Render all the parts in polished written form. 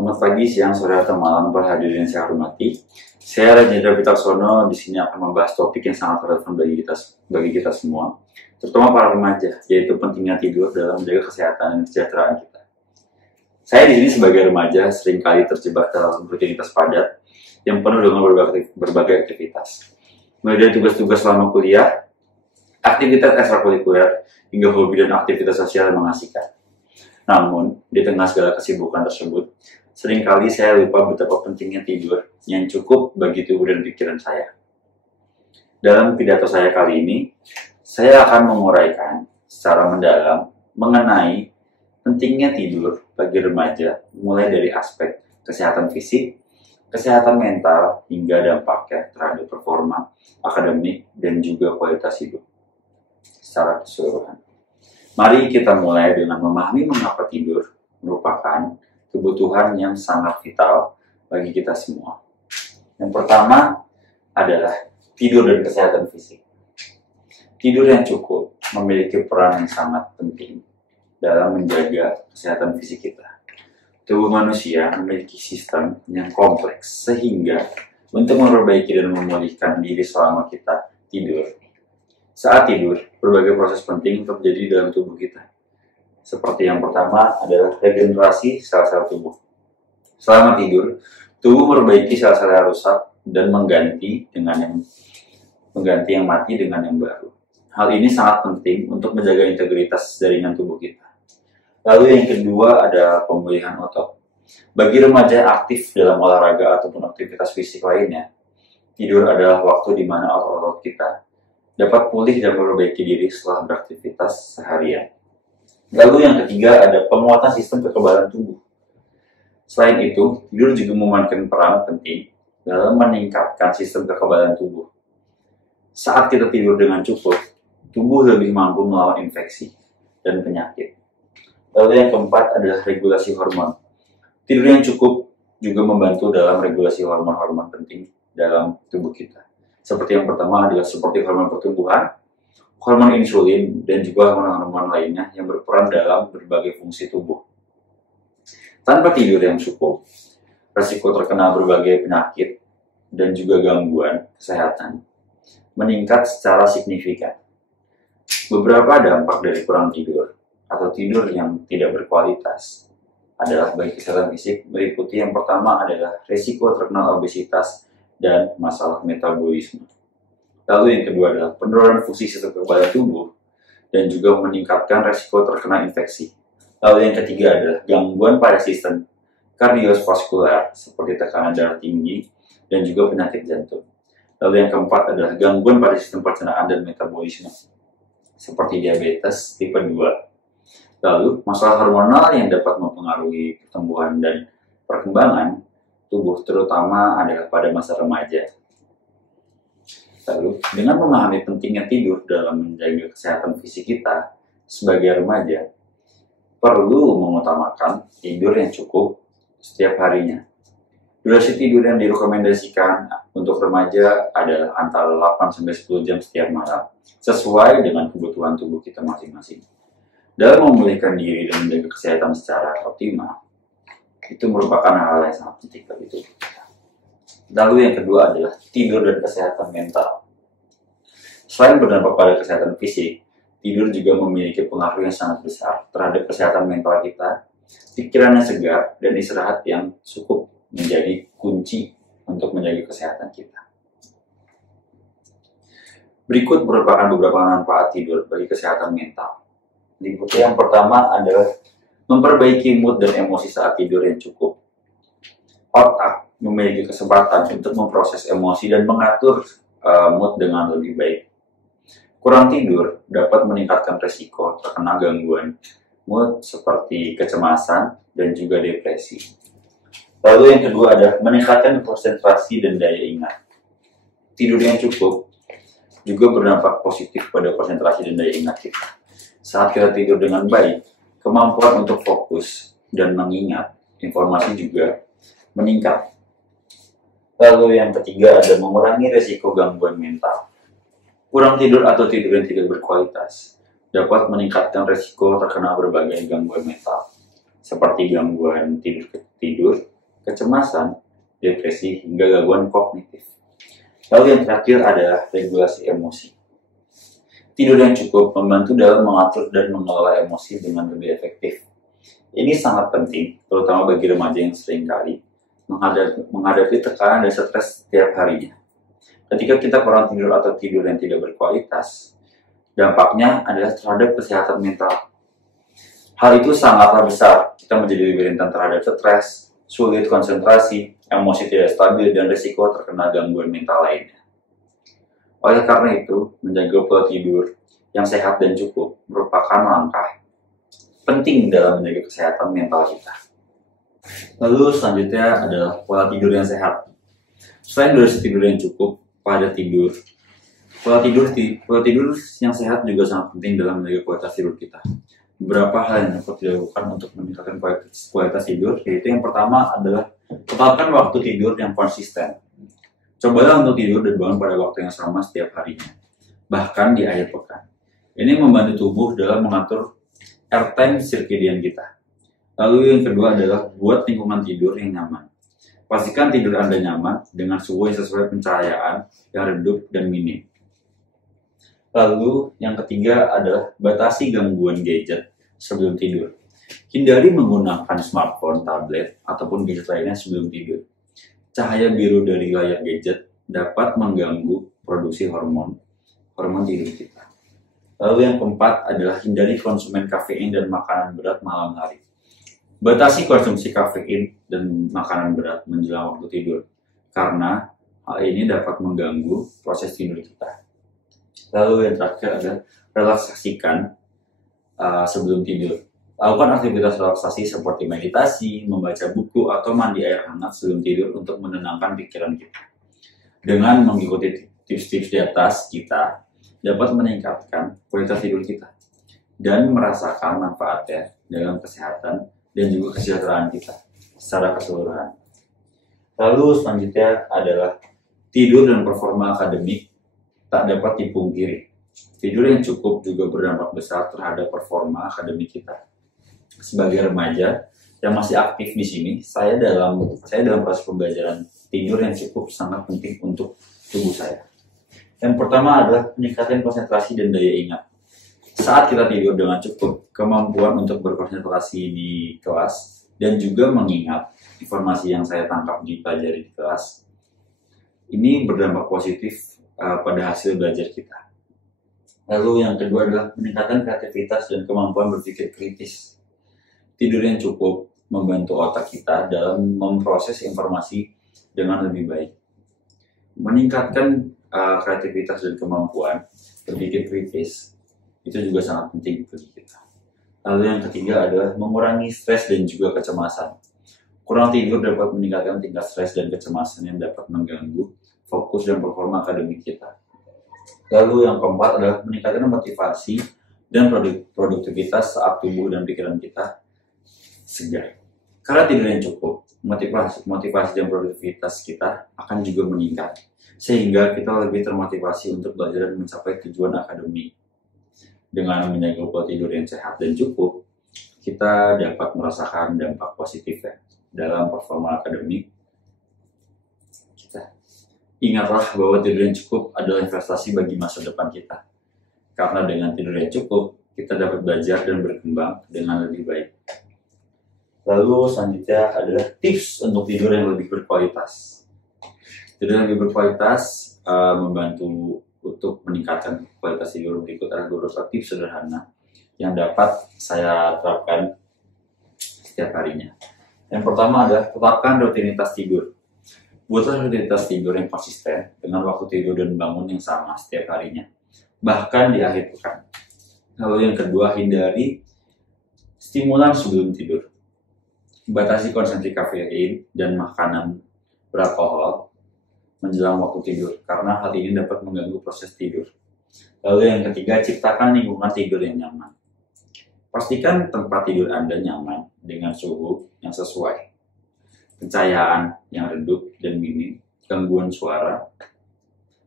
Selamat pagi, siang, sore, atau malam para hadirin yang saya hormati. Saya Rajendra Pitaksono di sini akan membahas topik yang sangat relevan bagi kita semua, terutama para remaja, yaitu pentingnya tidur dalam menjaga kesehatan dan kesejahteraan kita. Saya di sini sebagai remaja seringkali terjebak dalam rutinitas padat yang penuh dengan berbagai aktivitas. Mulai dari tugas-tugas selama kuliah, aktivitas ekstrakurikuler, hingga hobi dan aktivitas sosial yang mengasihkan. Namun, di tengah segala kesibukan tersebut, seringkali saya lupa betapa pentingnya tidur yang cukup bagi tubuh dan pikiran saya. Dalam pidato saya kali ini, saya akan menguraikan secara mendalam mengenai pentingnya tidur bagi remaja, mulai dari aspek kesehatan fisik, kesehatan mental, hingga dampaknya terhadap performa akademik dan juga kualitas hidup secara keseluruhan. Mari kita mulai dengan memahami mengapa tidur merupakan kebutuhan yang sangat vital bagi kita semua. Yang pertama adalah tidur dan kesehatan fisik. Tidur yang cukup memiliki peran yang sangat penting dalam menjaga kesehatan fisik kita. Tubuh manusia memiliki sistem yang kompleks sehingga untuk memperbaiki dan memulihkan diri selama kita tidur. Saat tidur, berbagai proses penting terjadi dalam tubuh kita. Seperti yang pertama adalah regenerasi sel-sel tubuh. Selama tidur, tubuh memperbaiki sel-sel yang rusak dan mengganti yang mati dengan yang baru. Hal ini sangat penting untuk menjaga integritas jaringan tubuh kita. Lalu yang kedua adalah pemulihan otot. Bagi remaja aktif dalam olahraga ataupun aktivitas fisik lainnya, tidur adalah waktu di mana otot-otot kita dapat pulih dan memperbaiki diri setelah beraktivitas seharian. Lalu yang ketiga ada penguatan sistem kekebalan tubuh. Selain itu, tidur juga memainkan peran penting dalam meningkatkan sistem kekebalan tubuh. Saat kita tidur dengan cukup, tubuh lebih mampu melawan infeksi dan penyakit. Lalu yang keempat adalah regulasi hormon. Tidur yang cukup juga membantu dalam regulasi hormon-hormon penting dalam tubuh kita. Seperti yang pertama adalah seperti hormon pertumbuhan, hormon insulin, dan juga hormon-hormon lainnya yang berperan dalam berbagai fungsi tubuh. Tanpa tidur yang cukup, resiko terkena berbagai penyakit dan juga gangguan kesehatan meningkat secara signifikan. Beberapa dampak dari kurang tidur atau tidur yang tidak berkualitas adalah bagi kesehatan fisik meliputi yang pertama adalah risiko terkena obesitas dan masalah metabolisme. Lalu yang kedua adalah penurunan fungsi sistem kekebalan tubuh dan juga meningkatkan resiko terkena infeksi. Lalu yang ketiga adalah gangguan pada sistem kardiovaskular seperti tekanan darah tinggi dan juga penyakit jantung. Lalu yang keempat adalah gangguan pada sistem pencernaan dan metabolisme seperti diabetes tipe 2. Lalu masalah hormonal yang dapat mempengaruhi pertumbuhan dan perkembangan tubuh terutama adalah pada masa remaja. Lalu, dengan memahami pentingnya tidur dalam menjaga kesehatan fisik kita sebagai remaja, perlu mengutamakan tidur yang cukup setiap harinya. Durasi tidur yang direkomendasikan untuk remaja adalah antara 8-10 jam setiap malam, sesuai dengan kebutuhan tubuh kita masing-masing. Dalam memulihkan diri dan menjaga kesehatan secara optimal, itu merupakan hal yang sangat penting bagi tubuh kita. Lalu yang kedua adalah tidur dan kesehatan mental. Selain berdampak pada kesehatan fisik, tidur juga memiliki pengaruh yang sangat besar terhadap kesehatan mental kita. Pikiran yang segar dan istirahat yang cukup menjadi kunci untuk menjaga kesehatan kita. Berikut merupakan beberapa manfaat tidur bagi kesehatan mental. Yang pertama adalah memperbaiki mood dan emosi saat tidur yang cukup. Otak memiliki kesempatan untuk memproses emosi dan mengatur mood dengan lebih baik. Kurang tidur dapat meningkatkan resiko terkena gangguan mood seperti kecemasan dan juga depresi. Lalu yang kedua adalah meningkatkan konsentrasi dan daya ingat. Tidur yang cukup juga berdampak positif pada konsentrasi dan daya ingat kita. Saat kita tidur dengan baik, kemampuan untuk fokus dan mengingat informasi juga meningkat. Lalu yang ketiga ada mengurangi resiko gangguan mental. Kurang tidur atau tidur yang tidak berkualitas dapat meningkatkan resiko terkena berbagai gangguan mental, seperti gangguan tidur, kecemasan, depresi, hingga gangguan kognitif. Lalu yang terakhir adalah regulasi emosi. Tidur yang cukup membantu dalam mengatur dan mengelola emosi dengan lebih efektif. Ini sangat penting, terutama bagi remaja yang seringkali menghadapi tekanan dan stres setiap harinya. Ketika kita kurang tidur atau tidur yang tidak berkualitas, dampaknya adalah terhadap kesehatan mental. Hal itu sangatlah besar. Kita menjadi lebih rentan terhadap stres, sulit konsentrasi, emosi tidak stabil, dan risiko terkena gangguan mental lainnya. Oleh karena itu, menjaga pola tidur yang sehat dan cukup merupakan langkah penting dalam menjaga kesehatan mental kita. Lalu selanjutnya adalah pola tidur yang sehat. Selain durasi tidur yang cukup, pola tidur yang sehat juga sangat penting dalam menjaga kualitas tidur kita. Beberapa hal yang dapat dilakukan untuk meningkatkan kualitas tidur, yaitu yang pertama adalah tetapkan waktu tidur yang konsisten. Cobalah untuk tidur dan bangun pada waktu yang sama setiap harinya, bahkan di akhir pekan. Ini membantu tubuh dalam mengatur airtime circadian kita. Lalu yang kedua adalah buat lingkungan tidur yang nyaman. Pastikan tidur Anda nyaman dengan suhu yang sesuai pencahayaan yang redup dan minim. Lalu yang ketiga adalah batasi gangguan gadget sebelum tidur. Hindari menggunakan smartphone, tablet, ataupun gadget lainnya sebelum tidur. Cahaya biru dari layar gadget dapat mengganggu produksi hormon tidur kita. Lalu yang keempat adalah hindari konsumen kafein dan makanan berat malam hari. Batasi konsumsi kafein dan makanan berat menjelang waktu tidur, karena hal ini dapat mengganggu proses tidur kita. Lalu yang terakhir adalah relaksasikan sebelum tidur. Lakukan aktivitas relaksasi seperti meditasi, membaca buku, atau mandi air hangat sebelum tidur untuk menenangkan pikiran kita. Dengan mengikuti tips-tips di atas, kita dapat meningkatkan kualitas tidur kita dan merasakan manfaatnya dalam kesehatan dan juga kesejahteraan kita secara keseluruhan. Lalu selanjutnya adalah tidur dan performa akademik tak dapat dipungkiri. Tidur yang cukup juga berdampak besar terhadap performa akademik kita. Sebagai remaja yang masih aktif di sini, saya dalam proses pembelajaran, tidur yang cukup sangat penting untuk tubuh saya. Yang pertama adalah meningkatkan konsentrasi dan daya ingat. Saat kita tidur dengan cukup, kemampuan untuk berkonsentrasi di kelas dan juga mengingat informasi yang saya tangkap dipelajari di kelas, ini berdampak positif pada hasil belajar kita. Lalu yang kedua adalah meningkatkan kreativitas dan kemampuan berpikir kritis. Tidur yang cukup membantu otak kita dalam memproses informasi dengan lebih baik. Meningkatkan kreativitas dan kemampuan berpikir kritis itu juga sangat penting bagi kita. Lalu yang ketiga adalah mengurangi stres dan juga kecemasan. Kurang tidur dapat meningkatkan tingkat stres dan kecemasan yang dapat mengganggu fokus dan performa akademik kita. Lalu yang keempat adalah meningkatkan motivasi dan produktivitas saat tubuh dan pikiran kita segar. Karena tidur yang cukup, motivasi dan produktivitas kita akan juga meningkat, sehingga kita lebih termotivasi untuk belajar dan mencapai tujuan akademik. Dengan menjaga pola tidur yang sehat dan cukup, kita dapat merasakan dampak positifnya dalam performa akademik kita. Ingatlah bahwa tidur yang cukup adalah investasi bagi masa depan kita. Karena dengan tidur yang cukup, kita dapat belajar dan berkembang dengan lebih baik. Lalu selanjutnya adalah tips untuk tidur yang lebih berkualitas. Tidur yang lebih berkualitas membantu untuk meningkatkan kualitas tidur. Berikut adalah beberapa tips sederhana yang dapat saya terapkan setiap harinya. Yang pertama adalah tetapkan rutinitas tidur. Buatlah rutinitas tidur yang konsisten dengan waktu tidur dan bangun yang sama setiap harinya, bahkan di akhir pekan. Lalu yang kedua, hindari stimulan sebelum tidur. Batasi konsumsi kafein dan makanan beralkohol menjelang waktu tidur, karena hal ini dapat mengganggu proses tidur. Lalu yang ketiga, ciptakan lingkungan tidur yang nyaman. Pastikan tempat tidur Anda nyaman dengan suhu yang sesuai, pencahayaan yang redup dan minim, gangguan suara.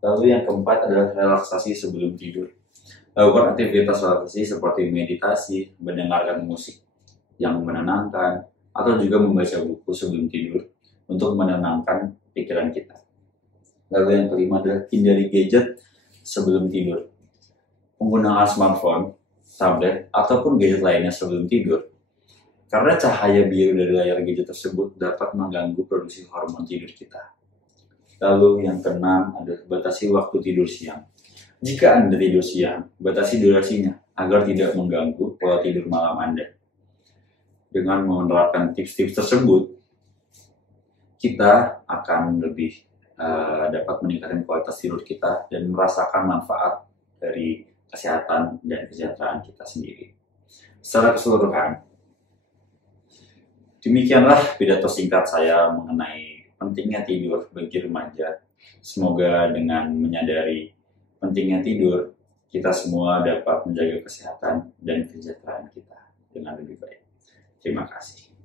Lalu yang keempat adalah relaksasi sebelum tidur. Lakukan aktivitas relaksasi seperti meditasi, mendengarkan musik yang menenangkan, atau juga membaca buku sebelum tidur untuk menenangkan pikiran kita. Lalu yang kelima adalah hindari gadget sebelum tidur. Penggunaan smartphone, tablet, ataupun gadget lainnya sebelum tidur, karena cahaya biru dari layar gadget tersebut dapat mengganggu produksi hormon tidur kita. Lalu yang keenam adalah batasi waktu tidur siang. Jika Anda tidur siang, batasi durasinya agar tidak mengganggu pola tidur malam Anda. Dengan menerapkan tips-tips tersebut, kita akan lebih dapat meningkatkan kualitas tidur kita dan merasakan manfaat dari kesehatan dan kesejahteraan kita sendiri. Secara keseluruhan, demikianlah pidato singkat saya mengenai pentingnya tidur bagi remaja. Semoga dengan menyadari pentingnya tidur, kita semua dapat menjaga kesehatan dan kesejahteraan kita dengan lebih baik. Terima kasih.